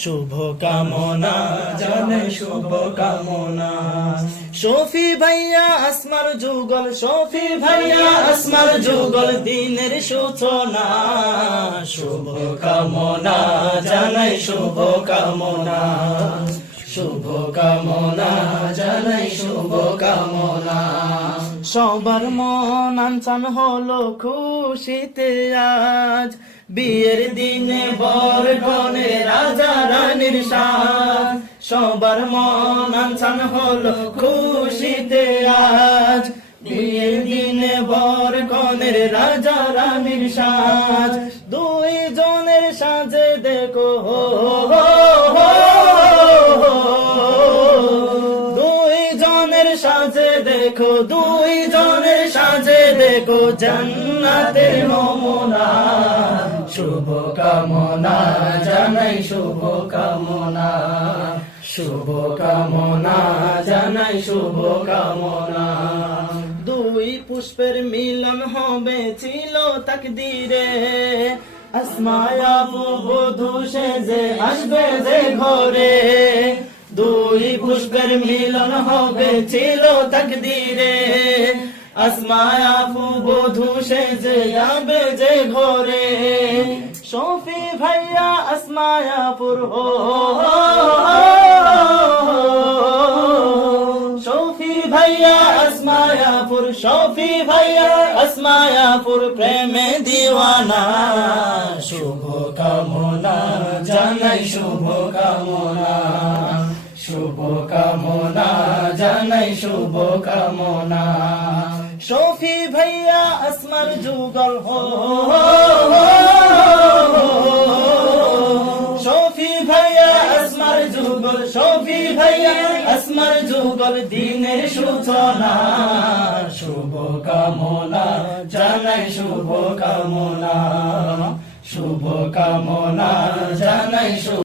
শুভ কামনা জানাই শুভ কামনা। শফি ভাইয়া আসমার যুগল, শফি ভাইয়া আসমার যুগল, দিনের সূচনা। শুভ কামনা জানাই শুভ কামনা, শুভ কামনা জানাই শুভ কামনা। সবার মন আনচান হলো খুশিতে আজ, বিয়ের দিনে বর কনে রাজা রানীর সাজ। সবার মন আনচান হলো খুশিতে আজ, বিয়ের দিনে বর কনের রাজা রানীর সাজ। দুই জনের সাজে দেখো সাজে দেখো, দুই জনের সাজে দেখো জান্নাতের নমুনা। শুভ কামনা জানাই শুভ কামনা, শুভ কামনা জানাই শুভ কামনা। দুই পুষ্পের মিলন হবে ছিল তাকদীরে, আসমায়া বধূ সেজে আসবে যে ঘরে। দুই পুষ্পের মিলন হবে ছিল তাকদীরে, আসমায়া বধূ সেজে যাবে যে ঘরে। শফি ভাইয়া আসমায়াপুর হো, শফি ভাইয়া আসমায়াপুর, শফি ভাইয়া আসমায়াপুর প্রেমে দিওয়ানা। শুভ কামনা জানাই শুভ কামনা, শুভ কামনা জানাই শুভ কামনা। শফি ভাইয়া আসমার যুগল হো, শফি ভাইয়া আসমার যুগল, শফি ভাইয়া আসমার যুগল, দিনের সূচনা। শুভ কামনা জানাই শুভ কামনা, শুভ কামনা জানাই শুভ